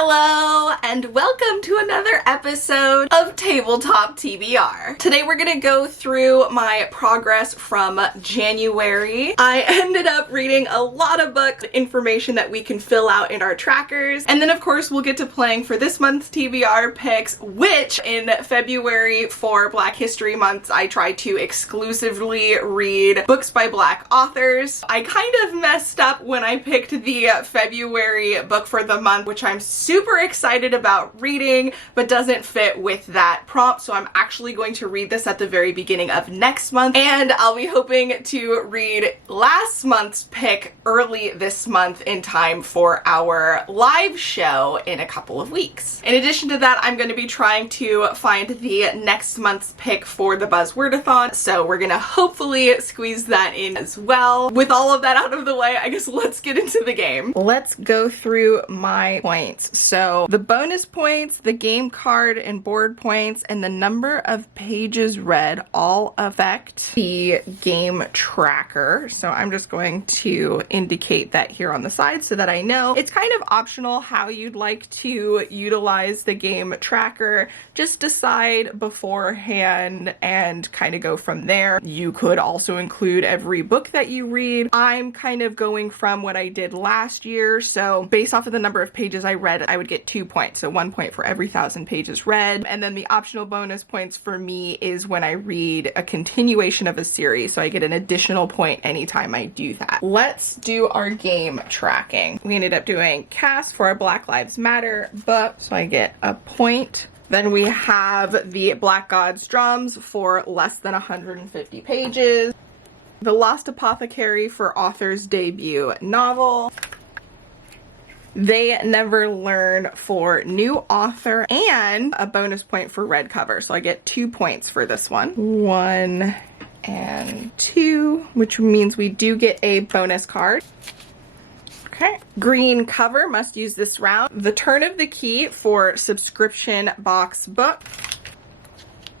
Hello and welcome to another episode of Tabletop TBR. Today we're gonna go through my progress from January. I ended up reading a lot of books, information that we can fill out in our trackers, and then of course we'll get to playing for this month's TBR picks, which in February for Black History Month I try to exclusively read books by Black authors. I kind of messed up when I picked the February book for the month, which I'm super excited about reading, but doesn't fit with that prompt, so I'm actually going to read this at the very beginning of next month, and I'll be hoping to read last month's pick early this month in time for our live show in a couple of weeks. In addition to that, I'm going to be trying to find the next month's pick for the buzzwordathon, so we're gonna hopefully squeeze that in as well. With all of that out of the way, I guess let's get into the game. Let's go through my points. So the bonus points, the game card and board points, and the number of pages read all affect the game tracker. So I'm just going to indicate that here on the side so that I know. It's kind of optional how you'd like to utilize the game tracker. Just decide beforehand and kind of go from there. You could also include every book that you read. I'm kind of going from what I did last year. So based off of the number of pages I read, I would get 2 points. So 1 point for every 1,000 pages read. And then the optional bonus points for me is when I read a continuation of a series. So I get an additional point anytime I do that. Let's do our game tracking. We ended up doing cast for a Black Lives Matter book. So I get a point. Then we have the Black Gods Drums for less than 150 pages. The Lost Apothecary for author's debut novel. They Never Learn for new author, and a bonus point for red cover. So I get 2 points for this one. 1 and 2, which means we do get a bonus card. Okay. Green cover, must use this round. The Turn of the Key for subscription box book.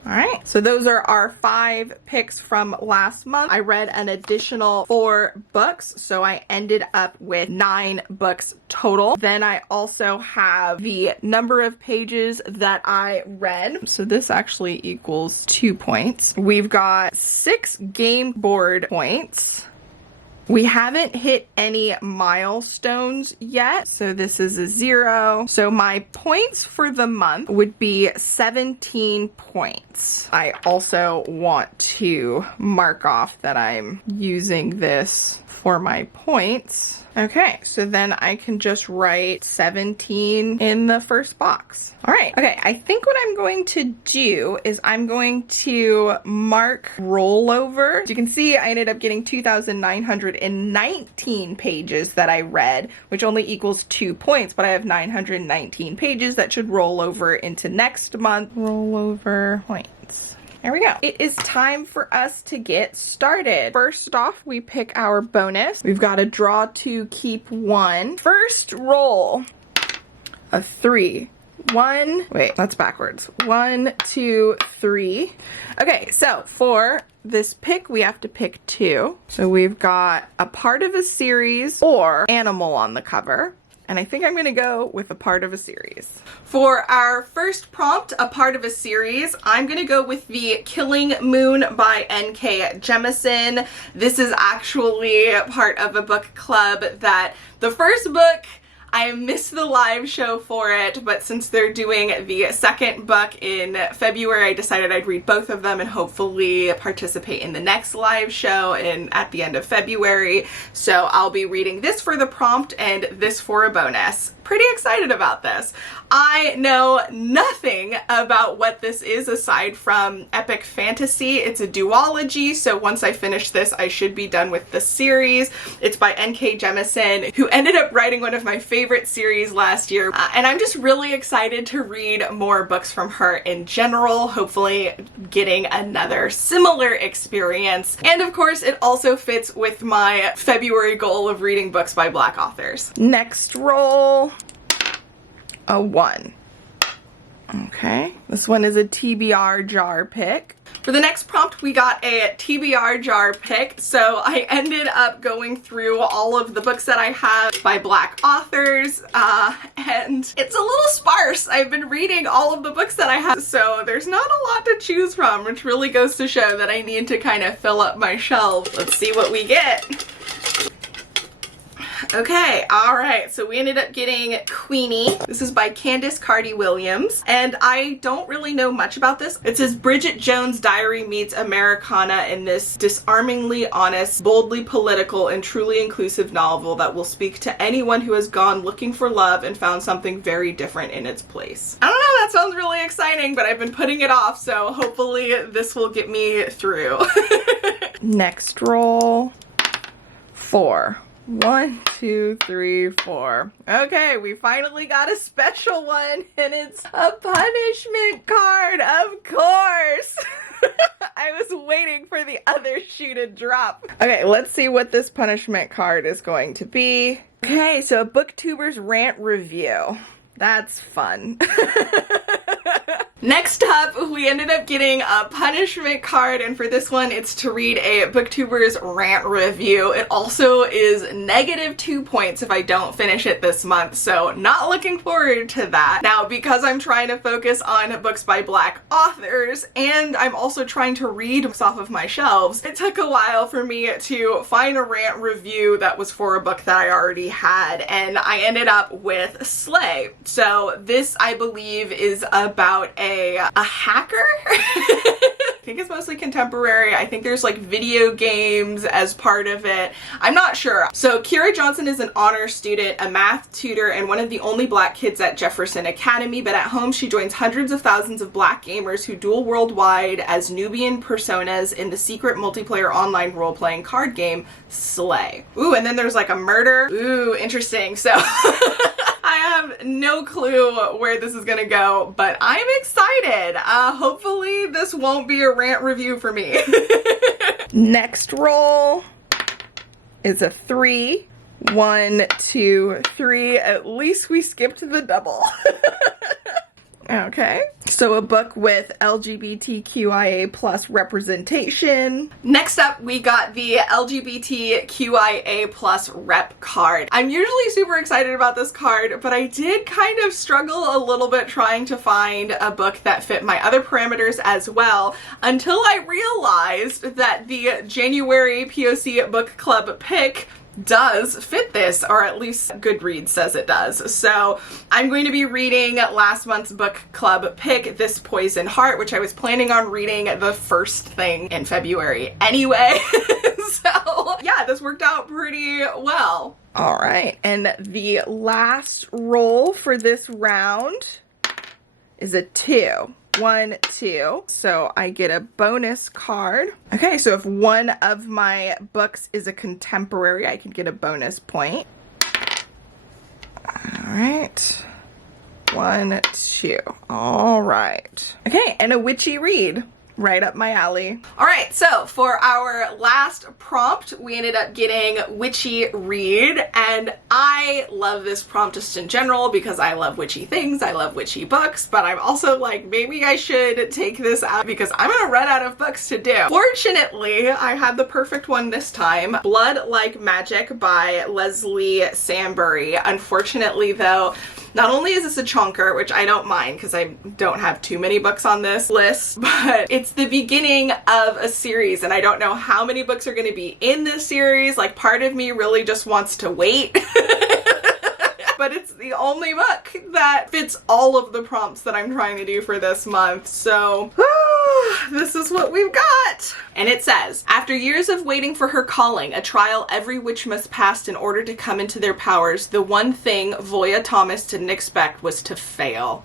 All right, so those are our 5 picks from last month. I read an additional 4 books, so I ended up with 9 books total. Then I also have the number of pages that I read. So this actually equals 2 points. We've got 6 game board points. We haven't hit any milestones yet, so this is a 0. So my points for the month would be 17 points. I also want to mark off that I'm using this for my points. Okay, so then I can just write 17 in the first box. All right, okay, I think what I'm going to do is I'm going to mark rollover. As you can see, I ended up getting 2,919 pages that I read, which only equals 2 points, but I have 919 pages that should roll over into next month. Rollover points. There we go. It is time for us to get started. First off, we pick our bonus. We've got a draw to keep 1. First roll, a 3. 1, wait, that's backwards. 1, 2, 3. Okay, so for this pick, we have to pick 2. So we've got a part of a series or animal on the cover. And I think I'm gonna go with a part of a series. For our first prompt, a part of a series, I'm gonna go with the Killing Moon by N.K. Jemisin. This is actually part of a book club that the first book, I missed the live show for it, but since they're doing the second book in February, I decided I'd read both of them and hopefully participate in the next live show at the end of February. So I'll be reading this for the prompt and this for a bonus. Pretty excited about this. I know nothing about what this is aside from epic fantasy. It's a duology, so once I finish this, I should be done with the series. It's by N.K. Jemisin, who ended up writing one of my favorite series last year, and I'm just really excited to read more books from her in general, hopefully getting another similar experience. And of course, it also fits with my February goal of reading books by Black authors. Next roll. A 1. Okay, this one is a TBR Jar Pick. For the next prompt, we got a TBR Jar Pick. So I ended up going through all of the books that I have by Black authors, and it's a little sparse. I've been reading all of the books that I have, so there's not a lot to choose from, which really goes to show that I need to kind of fill up my shelves. Let's see what we get. Okay, alright, so we ended up getting Queenie. This is by Candace Carty Williams, and I don't really know much about this. It says Bridget Jones' diary meets Americana in this disarmingly honest, boldly political, and truly inclusive novel that will speak to anyone who has gone looking for love and found something very different in its place. I don't know, that sounds really exciting, but I've been putting it off, so hopefully this will get me through. Next roll. 4. 1, 2, 3, 4. Okay, we finally got a special one, and it's a punishment card, of course. I was waiting for the other shoe to drop. Okay, let's see what this punishment card is going to be. Okay, so a booktuber's rant review. That's fun. Next up, we ended up getting a punishment card, and for this one, it's to read a booktuber's rant review. It also is -2 points if I don't finish it this month, so not looking forward to that. Now, because I'm trying to focus on books by Black authors, and I'm also trying to read books off of my shelves, it took a while for me to find a rant review that was for a book that I already had, and I ended up with Slay. So this, I believe, is about a hacker? I think it's mostly contemporary. I think there's like video games as part of it. I'm not sure. So Kira Johnson is an honor student, a math tutor, and one of the only Black kids at Jefferson Academy, but at home she joins hundreds of thousands of Black gamers who duel worldwide as Nubian personas in the secret multiplayer online role-playing card game Slay. Ooh, and then there's like a murder. Ooh, interesting. So I have no clue where this is gonna go, but I'm excited. Hopefully this won't be a rant review for me. Next roll is a 3. 1, 2, 3. At least we skipped the double. Okay, so a book with LGBTQIA plus representation. Next up, we got the LGBTQIA plus Rep Card. I'm usually super excited about this card, but I did kind of struggle a little bit trying to find a book that fit my other parameters as well, until I realized that the January POC Book Club pick does fit this, or at least Goodreads says it does. So I'm going to be reading last month's book club pick, This Poison Heart, which I was planning on reading the first thing in February anyway. So yeah, this worked out pretty well. All right, and the last roll for this round is a 2. 1, 2. So I get a bonus card. Okay, so if one of my books is a contemporary, I can get a bonus point. All right. 1, 2. All right. Okay, and a Witchy Read. Right up my alley. All right, so for our last prompt, we ended up getting Witchy Read, and I love this prompt just in general because I love witchy things, I love witchy books, but I'm also like, maybe I should take this out because I'm gonna run out of books to do. Fortunately, I had the perfect one this time, Blood Like Magic by Leslie Sambury. Unfortunately though, not only is this a chunker, which I don't mind because I don't have too many books on this list, but it's the beginning of a series and I don't know how many books are going to be in this series. Like, part of me really just wants to wait. But it's the only book that fits all of the prompts that I'm trying to do for this month. So this is what we've got. And it says, after years of waiting for her calling, a trial every witch must pass in order to come into their powers, the one thing Voya Thomas didn't expect was to fail.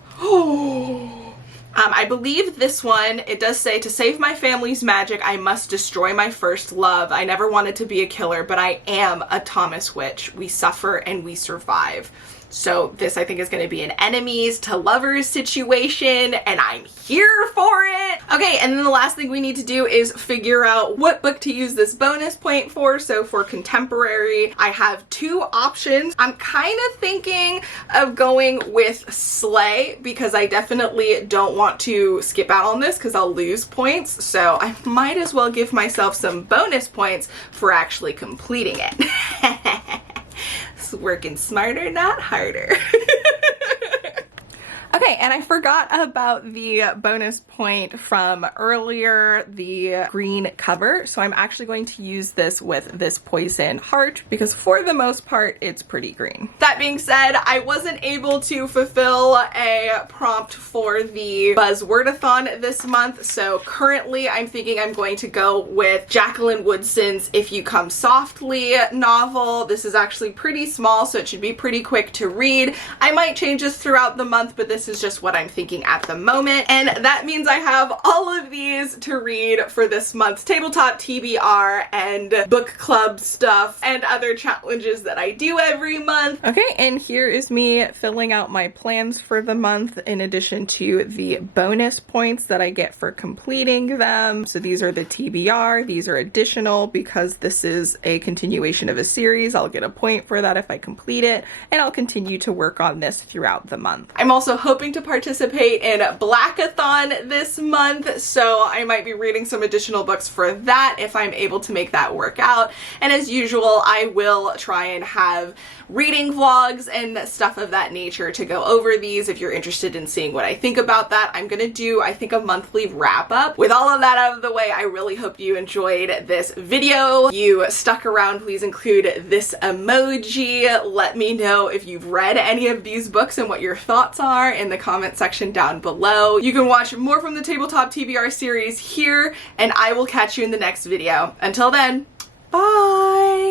I believe this one, it does say, to save my family's magic, I must destroy my first love. I never wanted to be a killer, but I am a Thomas witch. We suffer and we survive. So this, I think, is going to be an enemies to lovers situation, and I'm here for it. Okay, and then the last thing we need to do is figure out what book to use this bonus point for. So for contemporary, I have two options. I'm kind of thinking of going with Slay because I definitely don't want to skip out on this because I'll lose points. So I might as well give myself some bonus points for actually completing it. It's working smarter, not harder. Okay, and I forgot about the bonus point from earlier, the green cover. So I'm actually going to use this with this Poison Heart because for the most part, it's pretty green. That being said, I wasn't able to fulfill a prompt for the buzzwordathon this month. So currently I'm thinking I'm going to go with Jacqueline Woodson's If You Come Softly novel. This is actually pretty small, so it should be pretty quick to read. I might change this throughout the month, but this is just what I'm thinking at the moment. And that means I have all of these to read for this month's tabletop TBR and book club stuff and other challenges that I do every month. Okay, and here is me filling out my plans for the month in addition to the bonus points that I get for completing them. So these are the TBR, these are additional because this is a continuation of a series. I'll get a point for that if I complete it, and I'll continue to work on this throughout the month. I'm also hoping to participate in Blackathon this month, so I might be reading some additional books for that if I'm able to make that work out. And as usual, I will try and have reading vlogs and stuff of that nature to go over these if you're interested in seeing what I think about that. I'm gonna do, I think, a monthly wrap up. With all of that out of the way, I really hope you enjoyed this video. If you stuck around, please include this emoji. Let me know if you've read any of these books and what your thoughts are in the comment section down below. You can watch more from the Tabletop TBR series here, and I will catch you in the next video. Until then, bye!